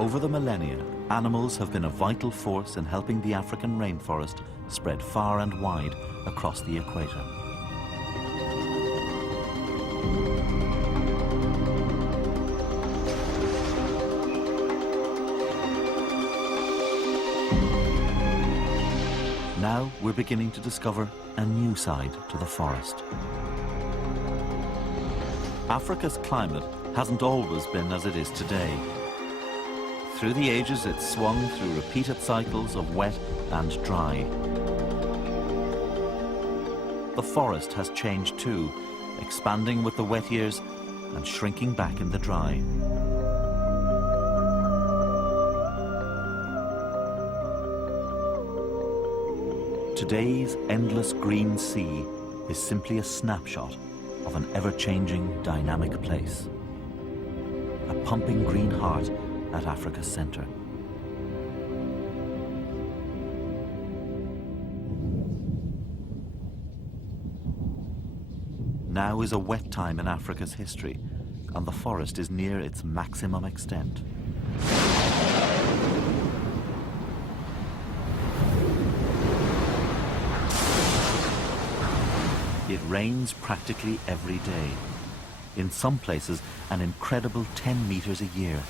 Over the millennia, animals have been a vital force in helping the African rainforest spread far and wide across the equator. Now we're beginning to discover a new side to the forest. Africa's climate hasn't always been as it is today. Through the ages, it's swung through repeated cycles of wet and dry. The forest has changed too, expanding with the wet years and shrinking back in the dry. Today's endless green sea is simply a snapshot of an ever-changing, dynamic place. A pumping green heart at Africa's center. Now is a wet time in Africa's history, and the forest is near its maximum extent. It rains practically every day. In some places, an incredible 10 meters a year.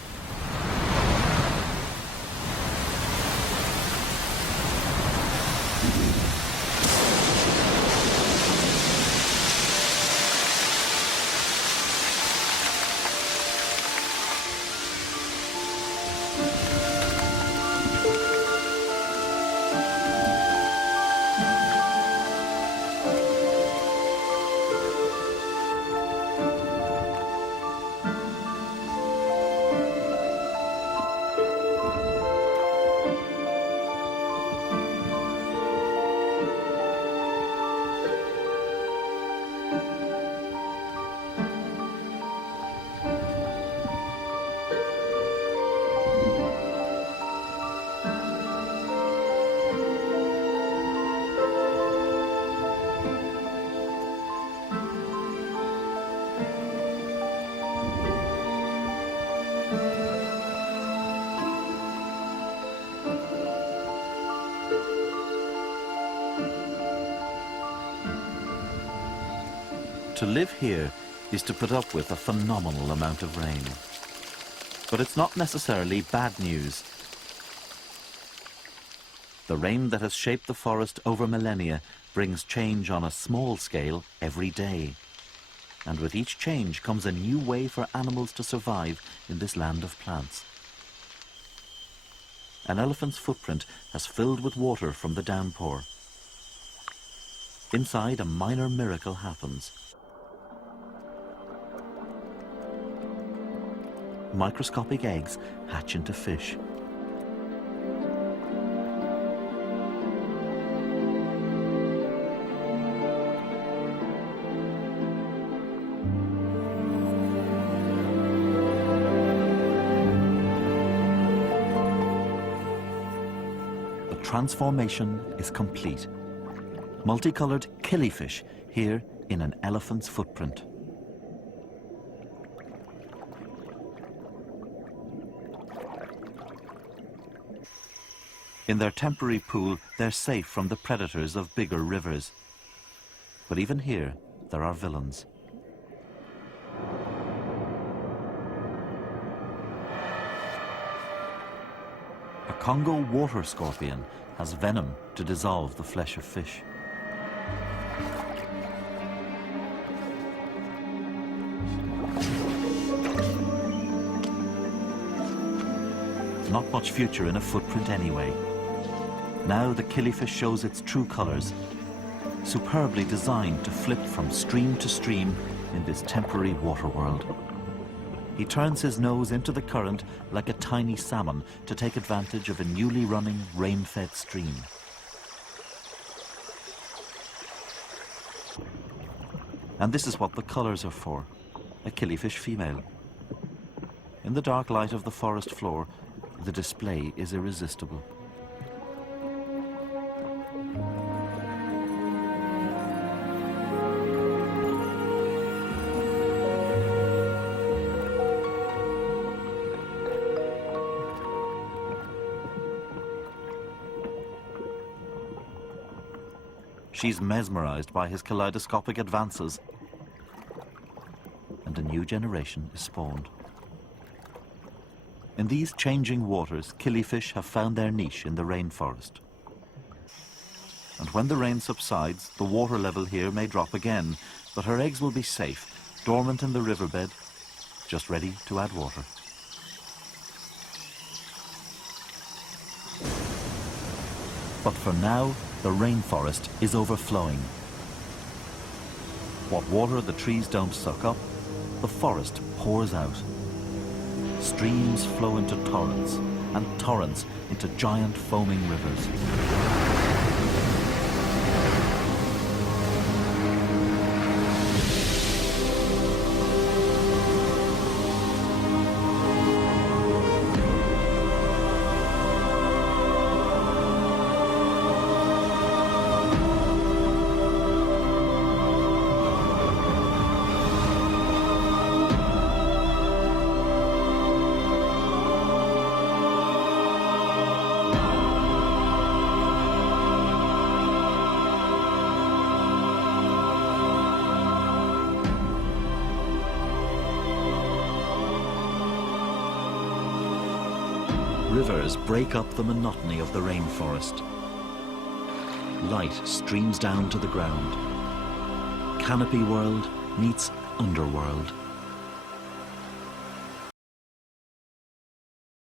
To live here is to put up with a phenomenal amount of rain. But it's not necessarily bad news. The rain that has shaped the forest over millennia brings change on a small scale every day. And with each change comes a new way for animals to survive in this land of plants. An elephant's footprint has filled with water from the downpour. Inside, a minor miracle happens. Microscopic eggs hatch into fish. The transformation is complete. Multicolored killifish here in an elephant's footprint. In their temporary pool, they're safe from the predators of bigger rivers. But even here, there are villains. A Congo water scorpion has venom to dissolve the flesh of fish. Not much future in a footprint anyway. Now the killifish shows its true colors, superbly designed to flip from stream to stream in this temporary water world. He turns his nose into the current like a tiny salmon to take advantage of a newly running, rain-fed stream. And this is what the colors are for, a killifish female. In the dark light of the forest floor, the display is irresistible. She's mesmerized by his kaleidoscopic advances, and a new generation is spawned. In these changing waters, killifish have found their niche in the rainforest. And when the rain subsides, the water level here may drop again, but her eggs will be safe, dormant in the riverbed, just ready to add water. But for now, the rainforest is overflowing. What water the trees don't suck up, the forest pours out. Streams flow into torrents, and torrents into giant foaming rivers. Rivers break up the monotony of the rainforest. Light streams down to the ground. Canopy world meets underworld.